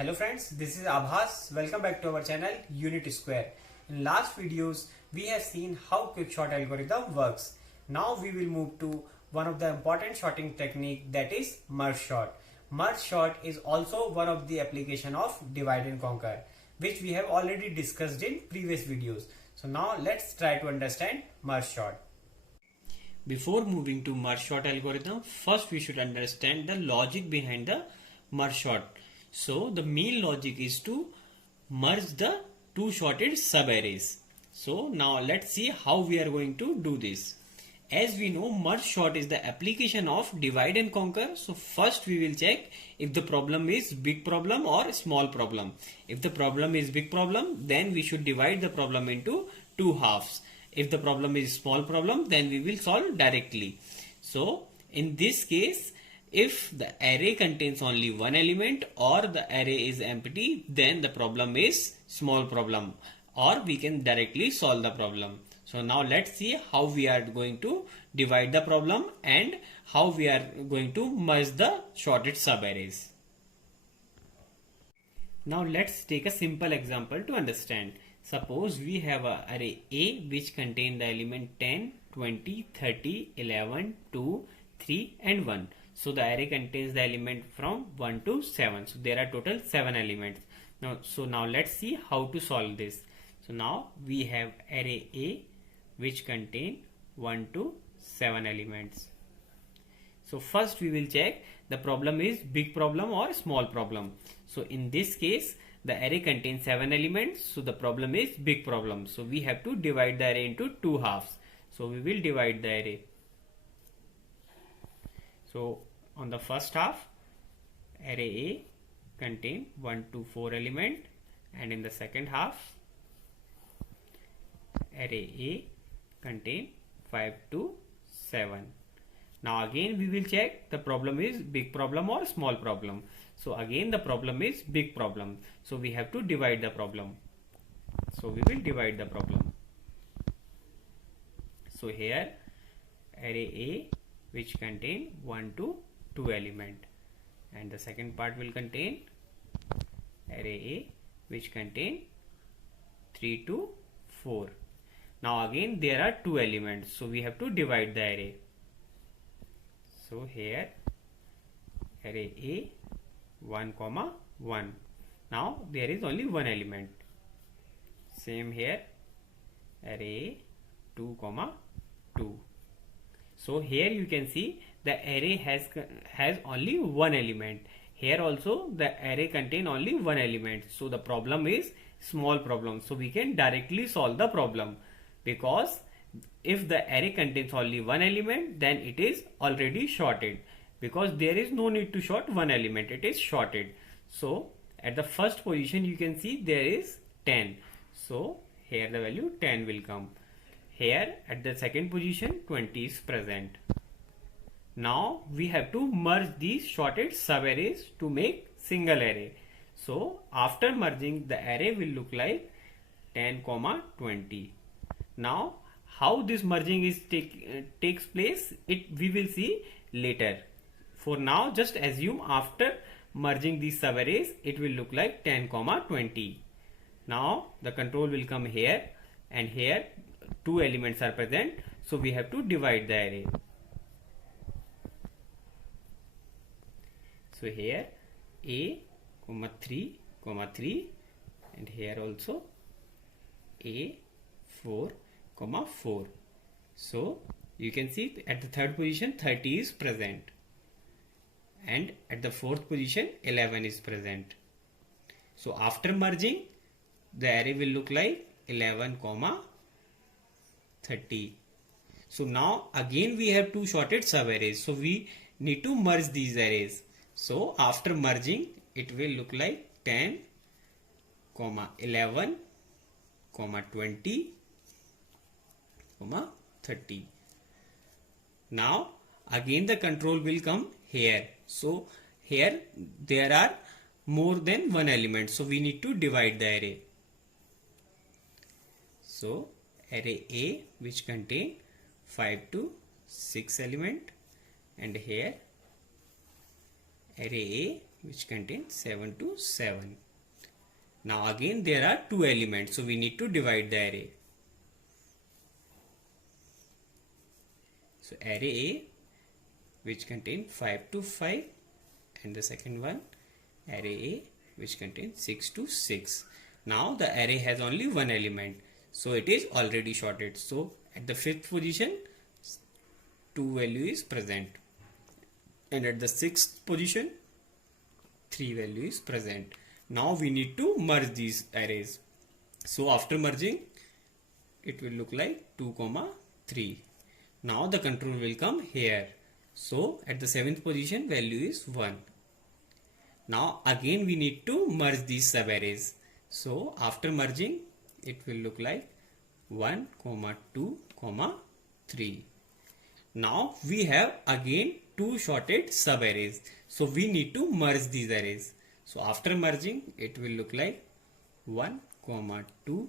Hello friends, this is Abhas. Welcome back to our channel Unit Square. In last videos, we have seen how quickshot algorithm works. Now we will move to one of the important sorting technique, that is merge sort. Merge sort is also one of the application of divide and conquer, which we have already discussed in previous videos. So now let's try to understand merge sort. Before moving to merge sort algorithm, first we should understand the logic behind the merge sort. So the main logic is to merge the two sorted subarrays. So now let's see how we are going to do this. As we know, merge sort is the application of divide and conquer. So first we will check if the problem is big problem or small problem. If the problem is big problem, then we should divide the problem into two halves. If the problem is small problem, then we will solve directly. So in this case, if the array contains only one element or the array is empty, then the problem is small problem, or we can directly solve the problem. So now let's see how we are going to divide the problem and how we are going to merge the sorted subarrays. Now let's take a simple example to understand. Suppose we have a array A which contain the element 10, 20, 30, 11, 2, 3 and 1. So the array contains the element from 1 to 7. So there are total 7 elements. Now let's see how to solve this. So now we have array A which contain 1 to 7 elements. So first we will check the problem is big problem or small problem. So in this case, the array contains 7 elements, so the problem is big problem. So we have to divide the array into two halves. So we will divide the array. So on the first half, array A contain 1 to 4 element, and in the second half, array A contain 5 to 7. Now again we will check the problem is big problem or small problem. So again the problem is big problem. So we have to divide the problem. So we will divide the problem. So here array A which contain 1 to 2 element, and the second part will contain array A which contain 3 to 4. Now again there are 2 elements, so we have to divide the array. So here array A 1 comma 1. Now there is only one element. Same here array A 2 comma 2. So here you can see the array has only one element. Here also the array contain only one element. So the problem is small problem. So we can directly solve the problem, because if the array contains only one element, then it is already sorted, because there is no need to sort one element, it is sorted. So at the first position you can see there is 10. So here the value 10 will come. Here at the second position 20 is present. Now we have to merge these sorted subarrays to make single array. So after merging, the array will look like 10 comma 20. Now how this merging is takes place, we will see later. For now just assume after merging these subarrays it will look like 10 comma 20. Now the control will come here, and here 2 elements are present, so we have to divide the array. So here A comma 3 comma 3, and here also A 4 comma 4. So you can see at the third position 30 is present, and at the fourth position 11 is present. So after merging, the array will look like 11 comma 30. So now again we have two sorted subarrays, so we need to merge these arrays. So after merging, it will look like 10 comma 11 comma 20 comma 30. Now again the control will come here. So here there are more than one element, so we need to divide the array. So array A which contain 5 to 6 element, and here array A which contains 7 to 7. Now again there are two elements, so we need to divide the array. So array A, which contains 5 to 5, and the second one array A, which contains 6 to 6. Now the array has only one element, so it is already sorted. So at the fifth position 2 value is present, and at the sixth position 3 value is present. Now we need to merge these arrays. So after merging, it will look like 2, 3. Now the control will come here. So at the seventh position value is 1. Now again we need to merge these subarrays. So after merging, it will look like 1, 2, 3. Now we have again two sorted subarrays. So we need to merge these arrays. So after merging, it will look like 1, 2,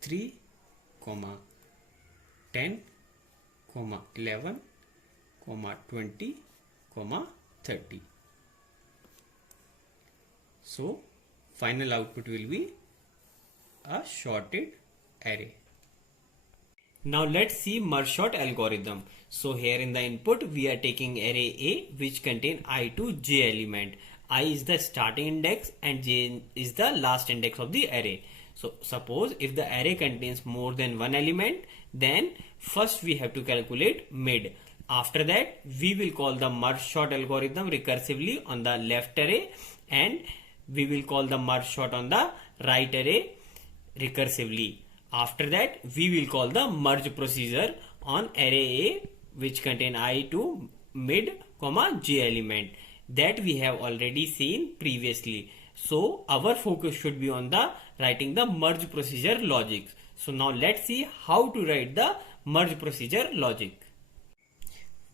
3, 10, 11, 20, 30. So final output will be a sorted array. Now let's see merge sort algorithm. So here in the input we are taking array A, which contain I to j element. I is the starting index and j is the last index of the array. So suppose if the array contains more than one element, then first we have to calculate mid. After that we will call the merge sort algorithm recursively on the left array, and we will call the merge sort on the right array recursively. After that we will call the merge procedure on array A, which contain I to mid, j element, that we have already seen previously. So our focus should be on the writing the merge procedure logic. So now let's see how to write the merge procedure logic.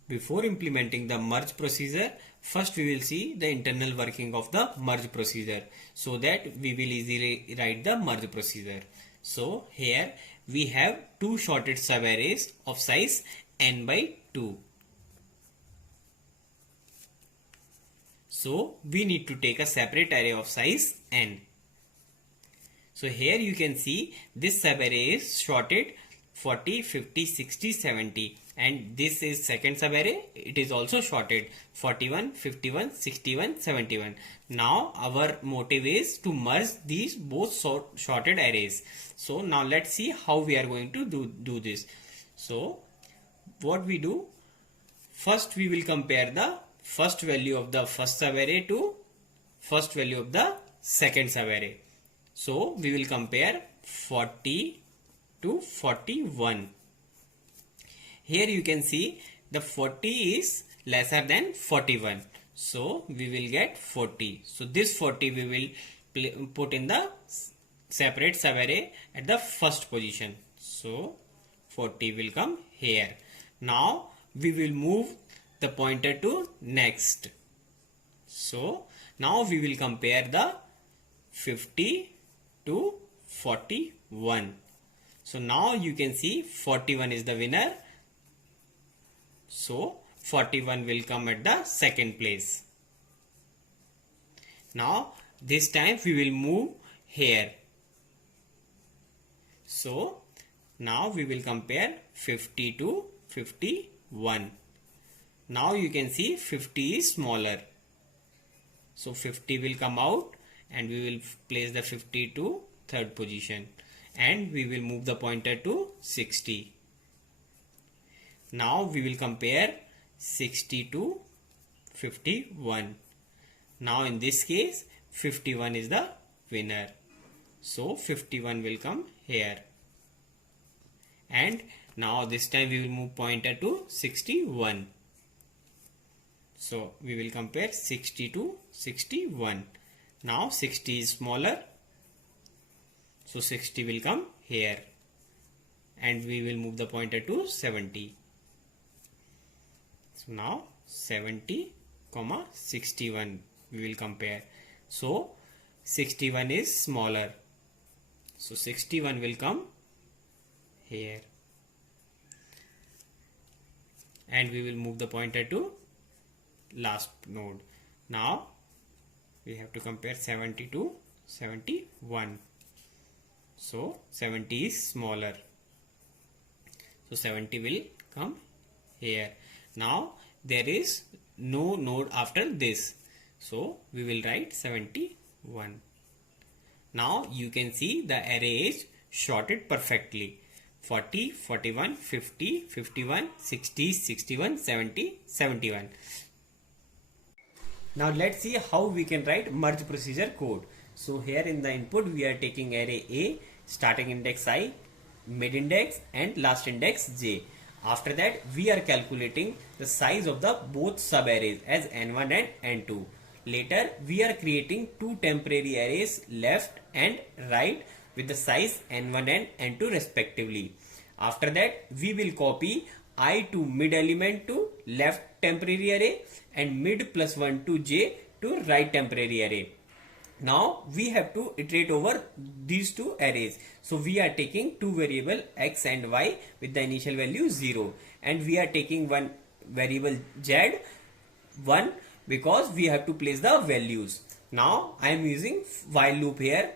Before implementing the merge procedure, first we will see the internal working of the merge procedure, so that we will easily write the merge procedure. So here we have two sorted subarrays of size n by 2. So we need to take a separate array of size n. So here you can see this subarray is sorted 40, 50, 60, 70, and this is second subarray. It is also sorted 41, 51, 61, 71. Now our motive is to merge these both sorted arrays. So now let's see how we are going to do this. So what we do, first we will compare the first value of the first subarray to first value of the second subarray. So we will compare 40 to 41. Here you can see the 40 is lesser than 41. So we will get 40. So this 40 we will put in the separate subarray at the first position. So 40 will come here. Now we will move the pointer to next. So now we will compare the 50 to 41. So now you can see 41 is the winner. So 41 will come at the second place. Now this time we will move here. So now we will compare 50 to 51. Now you can see 50 is smaller. So 50 will come out, and we will place the 50 to third position, and we will move the pointer to 60. Now we will compare 60 to 51. Now in this case 51 is the winner. So 51 will come here. And now this time we will move pointer to 61. So we will compare 60 to 61. Now 60 is smaller. So 60 will come here. And we will move the pointer to 70. So now 70, 61 we will compare. So 61 is smaller. So 61 will come here. And we will move the pointer to last node. Now we have to compare 70 to 71. So 70 is smaller. So 70 will come here. Now there is no node after this. So we will write 71. Now you can see the array is sorted perfectly. 40, 41, 50, 51, 60, 61, 70, 71. Now let's see how we can write merge procedure code. So here in the input we are taking array A, starting index I, mid index and last index j. After that we are calculating the size of the both subarrays as n1 and n2. Later we are creating two temporary arrays left and right with the size n1 and n2 respectively. After that we will copy I to mid element to left temporary array and mid plus 1 to j to right temporary array. Now we have to iterate over these two arrays. So we are taking two variable x and y with the initial value 0, and we are taking one variable z 1 because we have to place the values. Now I am using while loop here,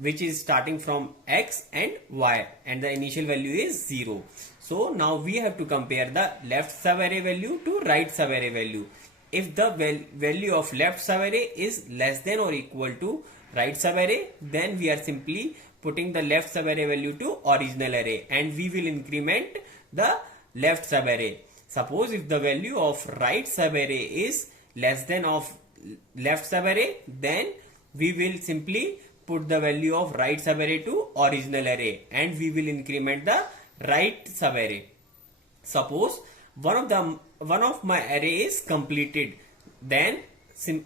which is starting from x and y, and the initial value is 0. So now we have to compare the left subarray value to right subarray value. If the value of left subarray is less than or equal to right subarray, then we are simply putting the left subarray value to original array and we will increment the left subarray. Suppose if the value of right subarray is less than of left subarray, then we will simply put the value of right subarray to original array and we will increment the right subarray. Suppose one of my array is completed, then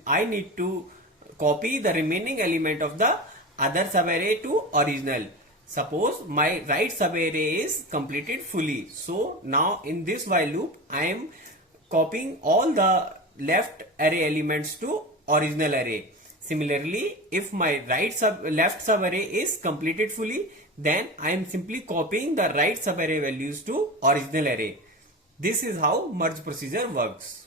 I need to copy the remaining element of the other subarray to original. Suppose my right subarray is completed fully. So now in this while loop I am copying all the left array elements to original array. Similarly, if my left subarray is completed fully, then I am simply copying the right subarray values to original array. This is how merge procedure works.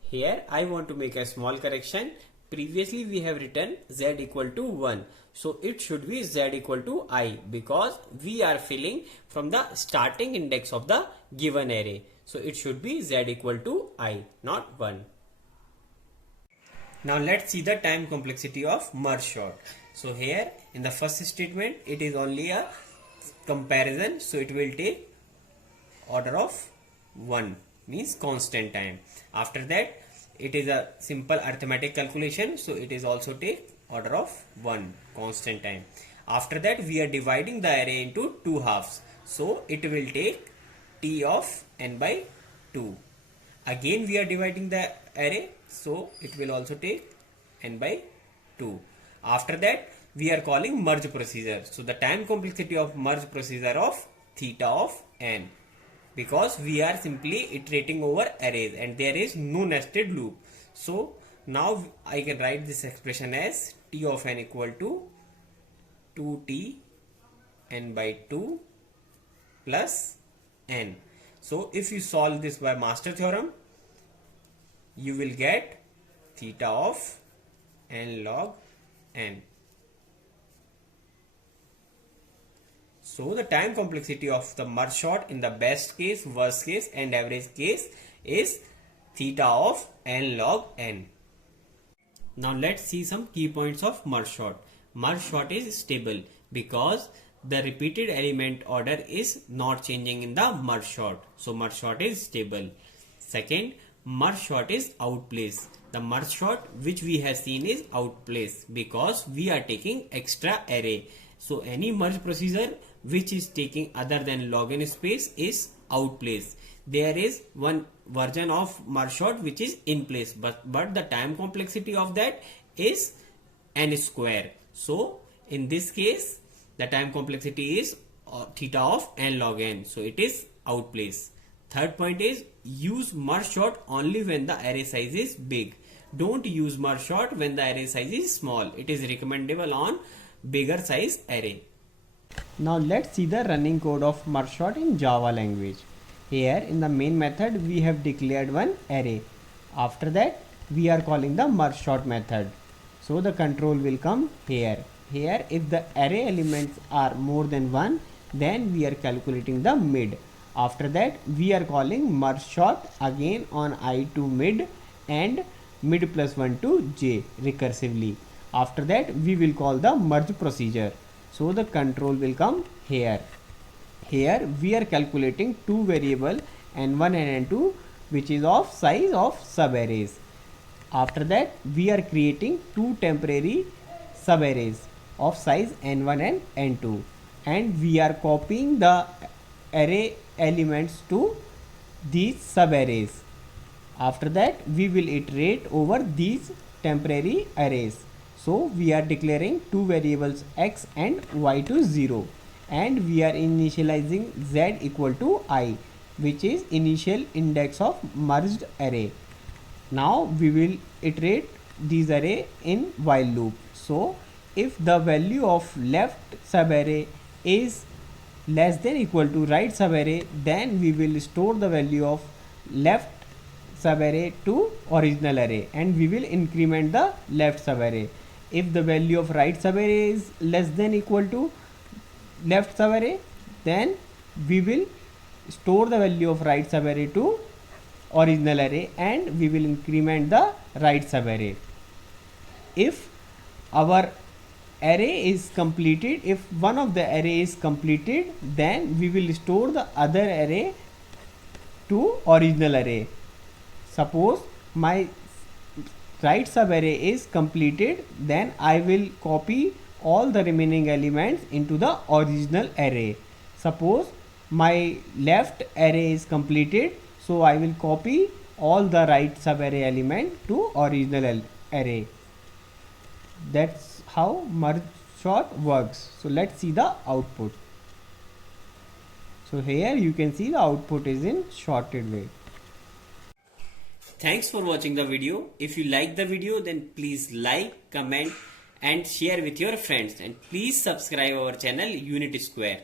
Here I want to make a small correction. Previously we have written z equal to 1. So it should be z equal to I because we are filling from the starting index of the given array. So it should be z equal to I, not 1. Now let's see the time complexity of merge sort. So here in the first statement it is only a comparison, so it will take order of 1, means constant time. After that it is a simple arithmetic calculation, so it is also take order of 1, constant time. After that we are dividing the array into two halves, so it will take t of n by 2. Again we are dividing the array, so it will also take n by 2. After that we are calling merge procedure. So the time complexity of merge procedure of theta of n, because we are simply iterating over arrays and there is no nested loop. So now I can write this expression as t of n equal to 2t n by 2 plus n. So if you solve this by master theorem, you will get theta of n log n. So the time complexity of the merge sort in the best case, worst case and average case is theta of n log n. Now let's see some key points of merge sort. Merge sort is stable because the repeated element order is not changing in the merge sort. So merge sort is stable. Second, merge sort is outplace. The merge sort which we have seen is outplace because we are taking extra array. So any merge procedure which is taking other than log n space is outplace. There is one version of merge sort which is in place, but the time complexity of that is n square. So in this case the time complexity is theta of n log n, so it is outplace. Third point is use merge sort only when the array size is big. Don't use merge sort when the array size is small. It is recommendable on bigger size array. Now let's see the running code of merge sort in Java language. Here in the main method we have declared one array. After that we are calling the merge sort method. So the control will come here. Here, if the array elements are more than 1, then we are calculating the mid. After that, we are calling merge sort again on I to mid and mid plus 1 to j recursively. After that, we will call the merge procedure. So the control will come here. Here we are calculating two variable n1 and n2, which is of size of subarrays. After that, we are creating two temporary subarrays of size n1 and n2, and we are copying the array elements to these subarrays. After that, we will iterate over these temporary arrays. So we are declaring two variables x and y to 0, and we are initializing z equal to I, which is initial index of merged array. Now we will iterate these array in while loop. So if the value of left subarray is less than equal to right subarray, then we will store the value of left subarray to original array and we will increment the left subarray. If the value of right subarray is less than equal to left subarray, then we will store the value of right subarray to original array and we will increment the right subarray. If our array is completed, if one of the array is completed, then we will store the other array to original array. Suppose my right subarray is completed, then I will copy all the remaining elements into the original array. Suppose my left array is completed, so I will copy all the right subarray element to original array. That's how merge sort works. So let's see the output. So here you can see the output is in sorted way. Thanks for watching the video. If you like the video, then please like, comment and share with your friends, and please subscribe our channel Unit Square.